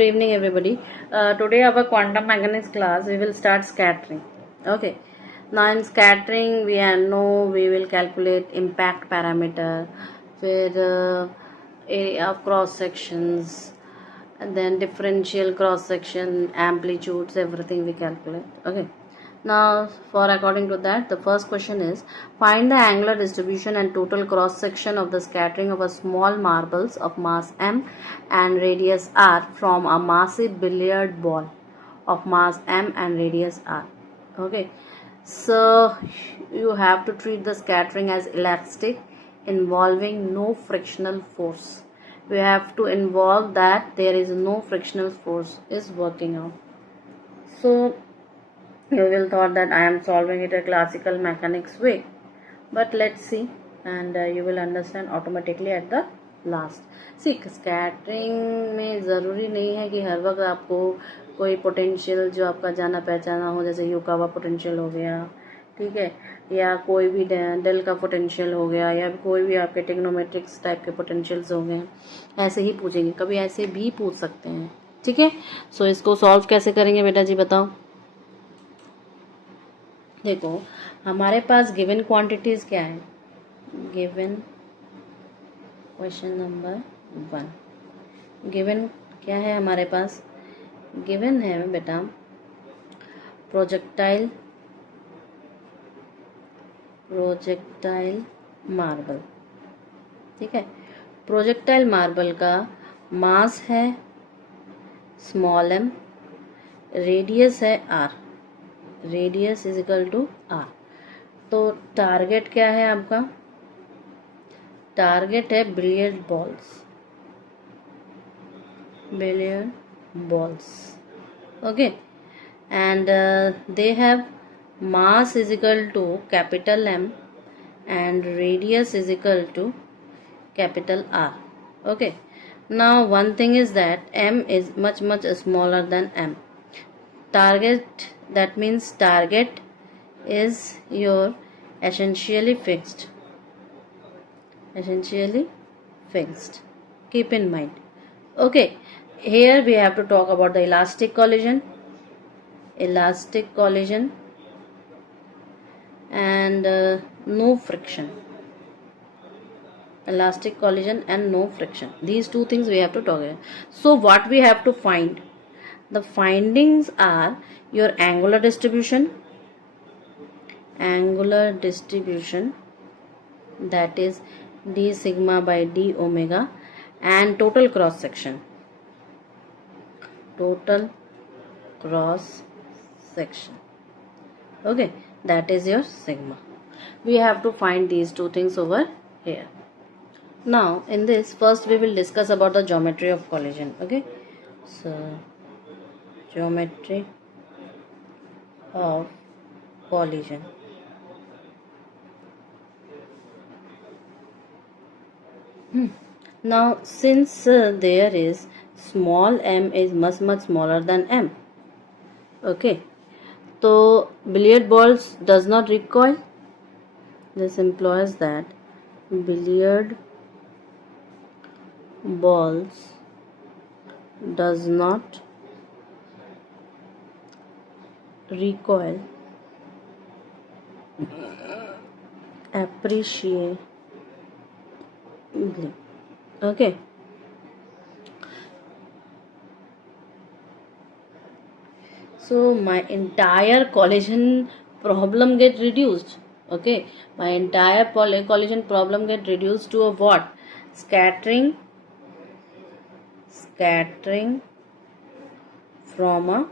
Good evening, everybody. Today, our quantum mechanics class, we will start scattering. Okay. Now, in scattering, we will calculate impact parameter, with area of cross sections, and then differential cross section, amplitudes, everything we calculate. Okay. Now, for according to that, the first question is find the angular distribution and total cross section of the scattering of a small marbles of mass m and radius r from a massive billiard ball of mass m and radius r. Okay, so you have to treat the scattering as elastic, involving no frictional force. We have to involve that there is no frictional force is working out. So you will thought that I am solving it a classical mechanics way, but let's see, and you will understand automatically at the last. सी scattering में ज़रूरी नहीं है कि हर वक्त आपको कोई potential जो आपका जाना पहचाना हो, जैसे युकावा पोटेंशियल हो गया, ठीक है, या कोई भी डेल का पोटेंशियल हो गया, या कोई भी आपके टेक्नोमेट्रिक्स टाइप के पोटेंशियल्स हो गए, ऐसे ही पूछेंगे, कभी ऐसे भी पूछ सकते हैं. ठीक है, सो इसको सॉल्व कैसे करेंगे बेटा जी बताओ. देखो हमारे पास गिवन क्वांटिटीज क्या है. गिवन क्वेश्चन नंबर 1, गिवन क्या है हमारे पास. गिवन है बेटा प्रोजेक्टाइल मार्बल. ठीक है, प्रोजेक्टाइल मार्बल का मास है स्मॉल m, रेडियस है r, radius is equal to r. तो टारगेट क्या है आपका. टारगेट है billiard balls. Okay, and they have mass is equal to capital M and radius is equal to capital R. Okay, now one thing is that M is much smaller than M. Target, that means target is your essentially fixed. Keep in mind. Okay, here we have to talk about the elastic collision and no friction. Elastic collision and no friction, these two things we have to talk about. So what we have to find, the findings are your angular distribution, that is d sigma by d omega, and total cross section. Okay, that is your sigma. We have to find these two things over here. Now in this, first we will discuss about the geometry of collision. Okay, so geometry of collision. Now since there is small m is much smaller than m, okay, so billiard balls does not recoil. This implies that billiard balls does not recoil appreciably. Okay, so my entire collision problem get reduced. Okay, my entire collision problem get reduced to a what? Scattering from a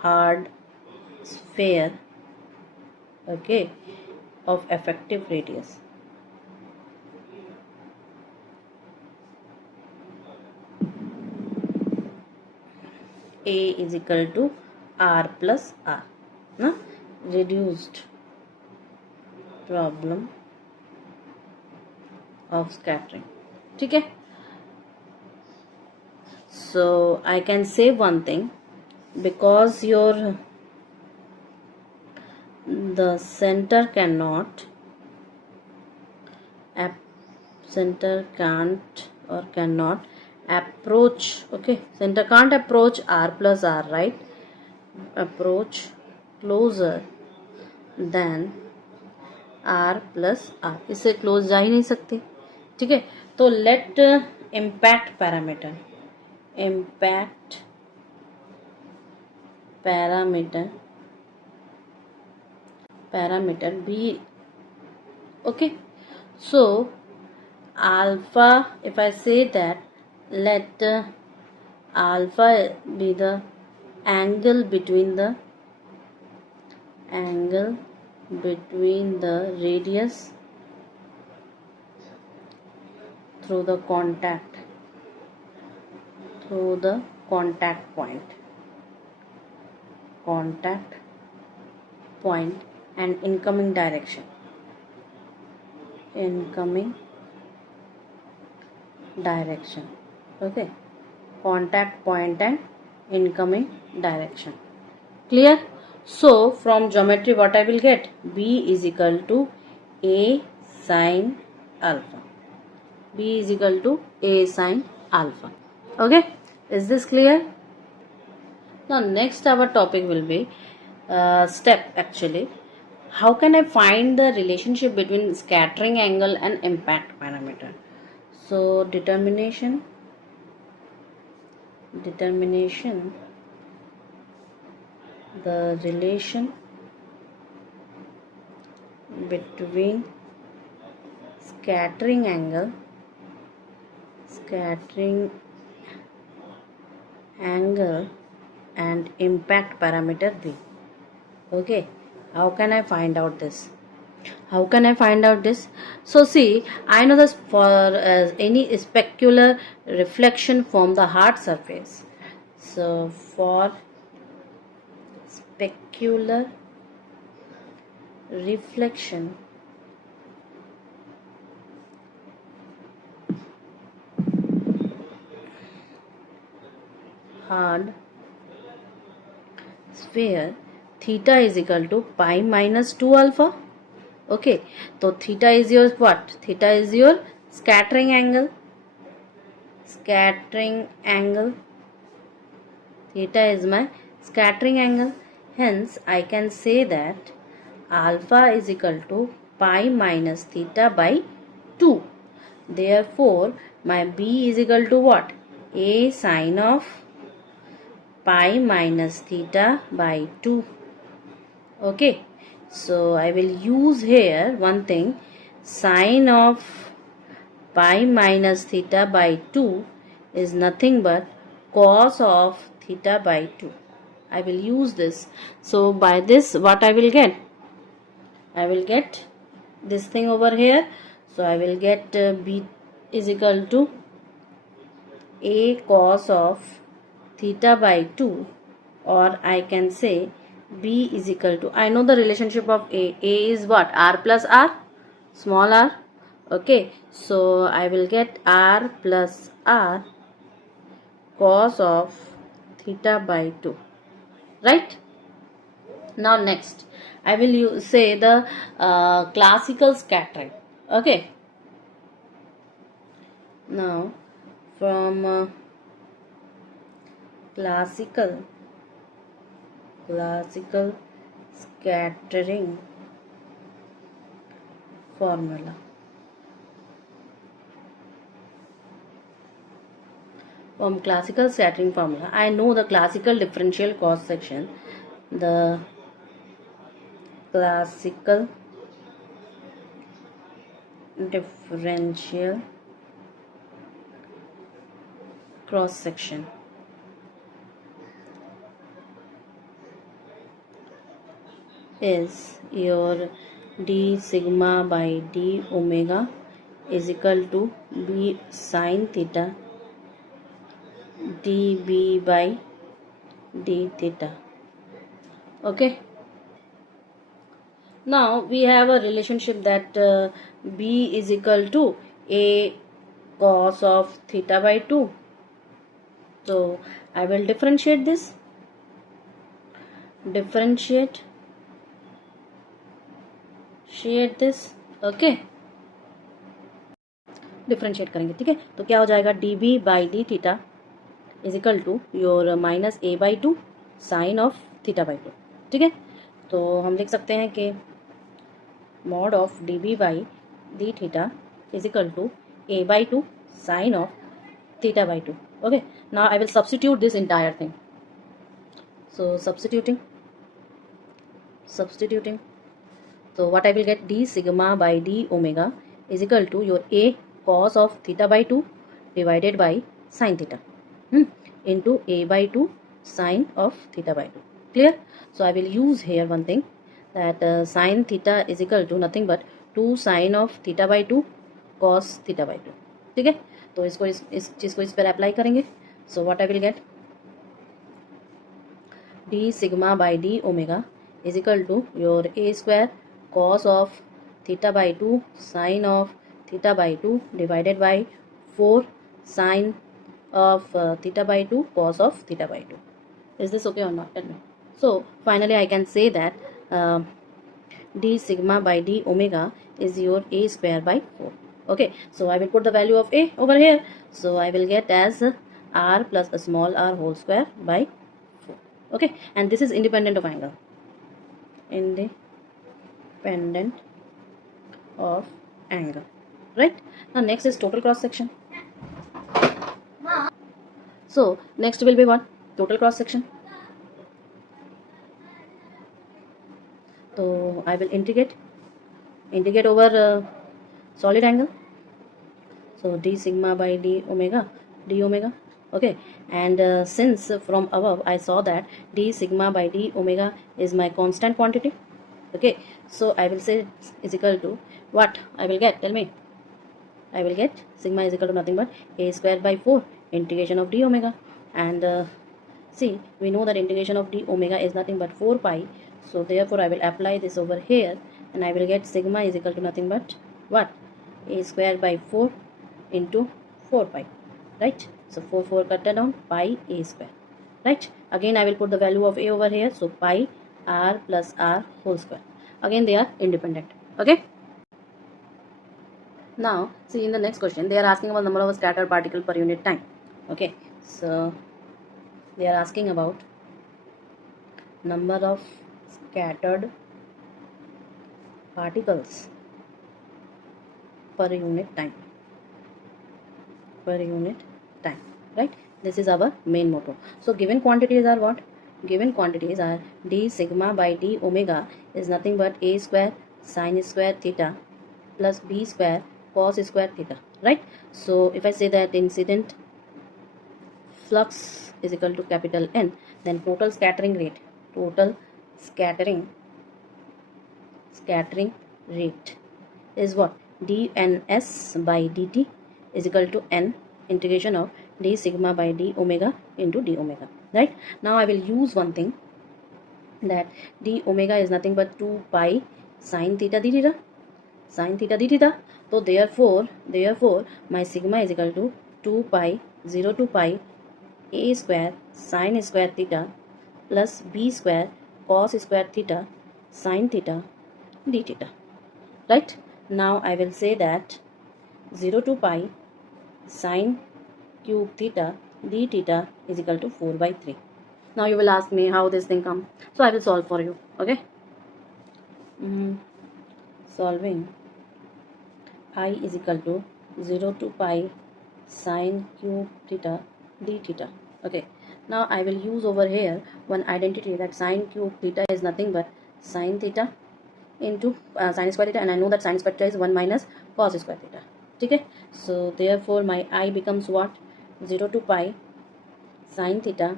hard sphere, okay, of effective radius. A is equal to R plus R. ना, reduced problem of scattering. ठीक है, so I can say one thing, because the center can't cannot approach. Okay, center can't approach r plus r, right? Approach closer than r plus r, इससे close जा ही नहीं सकते. ठीक है, तो let impact parameter, impact parameter be, okay. So alpha, if I say that, let alpha be the angle between the radius through the contact point and incoming direction, okay, contact point and incoming direction. Clear? So from geometry what I will get? B is equal to A sin alpha. B is equal to A sin alpha. Okay, is this clear? Now next our topic will be step actually. How can I find the relationship between scattering angle and impact parameter? So determination the relation between scattering angle and impact parameter B. Okay, how can I find out this? So see, I know this for any specular reflection from the hard surface. So for specular reflection hard sphere, theta is equal to pi minus 2 alpha. Okay, so theta is your what? Theta is your scattering angle. Theta is my scattering angle. Hence, I can say that alpha is equal to pi minus theta by 2. Therefore, my B is equal to what? A sine of pi minus theta by 2. Okay, so I will use here one thing, sine of pi minus theta by 2 is nothing but cos of theta by 2. I will use this. So by this what I will get? I will get this thing over here. So I will get B is equal to A cos of theta by 2, or I can say B is equal to, I know the relationship of A. A is what? R plus R, small r. Okay, so I will get R plus R cos of theta by 2. Right? Now next, I will say the classical scattering. Okay. Now from classical scattering formula. From classical scattering formula, I know the classical differential cross section. The classical differential cross section is your d sigma by d omega is equal to b sin theta db by d theta. Okay, now we have a relationship that b is equal to a cos of theta by 2. So I will differentiate this. Okay. Differentiate करेंगे, ठीक है। तो क्या हो जाएगा, d b by d theta is equal to your minus a by two sine of theta by two, ठीक है। तो हम लिख सकते हैं कि mod of dB by d theta is equal to a by 2 sine of theta by 2. Okay, now I will substitute this entire thing. So substituting, so what I will get, d sigma by d omega is equal to your a cos of theta by 2 divided by sine theta into a by 2 sine of theta by 2. Clear? So I will use here one thing, that sine theta is equal to nothing but 2 sine of theta by 2 cos theta by 2, ठीक है। तो इसको इस चीज़ को इस पर apply करेंगे। So what I will get, d sigma by d omega is equal to your a square cos of theta by 2 sine of theta by 2 divided by 4 sine of theta by 2 cos of theta by 2. Is this okay or not? Tell me. So finally I can say that d sigma by d omega is your a square by 4. Okay, so I will put the value of a over here. So I will get as r plus a small r whole square by 4. Okay, and this is independent of angle. Independent of angle, right? Now next is total cross section. So next will be what? Total cross section. So I will integrate over solid angle. So d sigma by d omega. Okay, and since from above I saw that d sigma by d omega is my constant quantity. Okay, so I will say is equal to what I will get, tell me. I will get sigma is equal to nothing but a square by 4 integration of d omega, and see, we know that integration of d omega is nothing but 4 pi. So therefore I will apply this over here, and I will get sigma is equal to nothing but what, a square by 4 into 4 pi, right? So 4 cut down, pi a square, right? Again I will put the value of a over here, so pi r plus r whole square. Again they are independent. Okay, now see, in the next question they are asking about number of scattered particle per unit time. Okay, so they are asking about number of scattered particles per unit time, right? This is our main motto. So given quantities are what? Given quantities are d sigma by d omega is nothing but a square sine square theta plus b square cos square theta, right? So if I say that incident flux is equal to capital N, then total scattering rate is what? dns by dt is equal to n integration of d sigma by d omega into d omega, right? Now I will use one thing, that d omega is nothing but 2 pi sine theta d theta. So therefore my sigma is equal to 2 pi 0 to pi a square sine square theta plus b square cos square theta sine theta d theta, right? Now I will say that 0 to pi sine cube theta d theta is equal to 4 by 3. Now you will ask me how this thing come. So I will solve for you. Okay, solving I is equal to 0 to pi sine cube theta d theta. Okay, now I will use over here one identity, that sine cube theta is nothing but sine theta into sine square theta, and I know that sine square theta is 1 minus cos square theta. Okay, so therefore my I becomes what? 0 to pi sine theta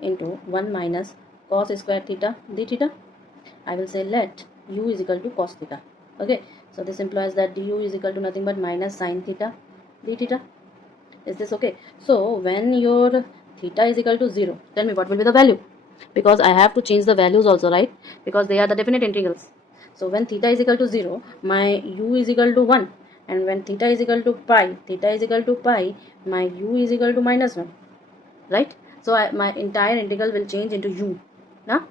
into 1 minus cos square theta d theta. I will say let u is equal to cos theta. Okay, so this implies that du is equal to nothing but minus sine theta d theta. Is this okay? So when your theta is equal to 0, tell me what will be the value, because I have to change the values also, right? Because they are the definite integrals. So when theta is equal to 0, my u is equal to 1, and when theta is equal to pi, my u is equal to minus 1, right? So my entire integral will change into u. Now,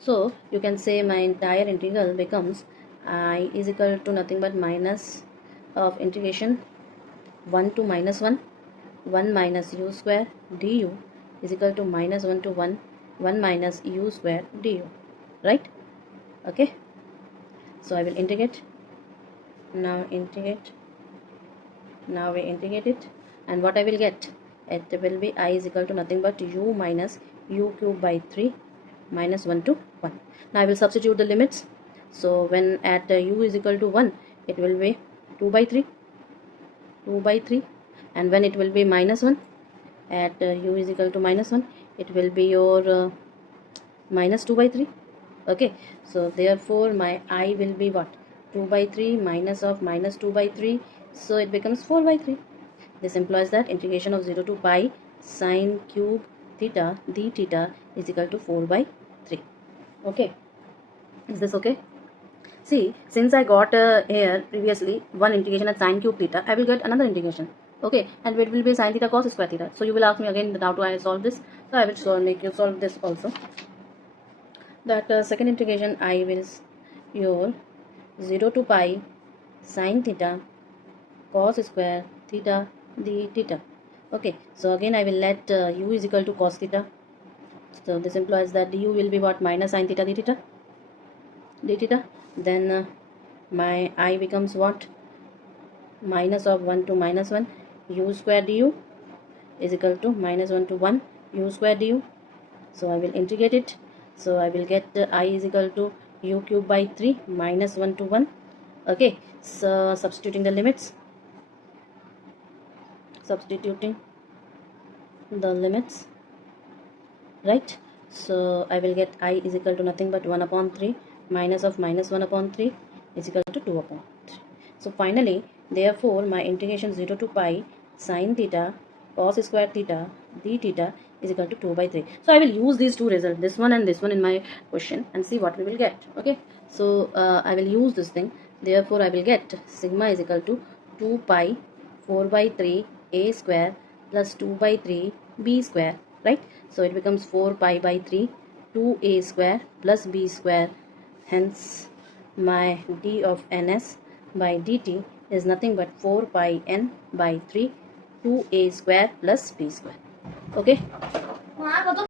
so you can say my entire integral becomes I is equal to nothing but minus of integration 1 to minus 1, 1 minus u square du is equal to minus 1 to 1, 1 minus u square du, right? Okay, so I will integrate. Now we integrate it, and what I will get? It will be I is equal to nothing but u minus u cube by 3 minus 1 to 1. Now I will substitute the limits. So when at u is equal to 1, it will be 2 by 3, and when it will be minus 1, at u is equal to minus 1, it will be your minus 2 by 3. Okay, so therefore my I will be what? 2 by 3 minus of minus 2 by 3, so it becomes 4 by 3. This implies that integration of 0 to pi sine cube theta d theta is equal to 4 by 3. Okay, is this okay? See, since I got here previously one integration at sine cube theta, I will get another integration. Okay, and it will be sine theta cos square theta. So you will ask me again that how do I solve this? So I will make you solve this also. That second integration I will your 0 to pi sine theta cos square theta d theta. Okay, so again I will let u is equal to cos theta. So this implies that du will be what? Minus sine theta d theta. Then my I becomes what? Minus of 1 to minus 1 u square du is equal to minus 1 to 1 u square du. So I will integrate it. So I will get I is equal to u cube by 3 minus 1 to 1. Okay, so substituting the limits. Right? So I will get I is equal to nothing but 1 upon 3 minus of minus 1 upon 3 is equal to 2 upon 3. So finally, therefore my integration 0 to pi sine theta cos square theta d theta is equal to 2 by 3. So I will use these two results, this one and this one, in my question and see what we will get. Okay, so I will use this thing. Therefore I will get sigma is equal to 2 pi 4 by 3 a square plus 2 by 3 b square, right? So it becomes 4 pi by 3 2a square plus b square. Hence my d of ns by dt is nothing but 4 pi n by 3 2a square plus b square. Okay.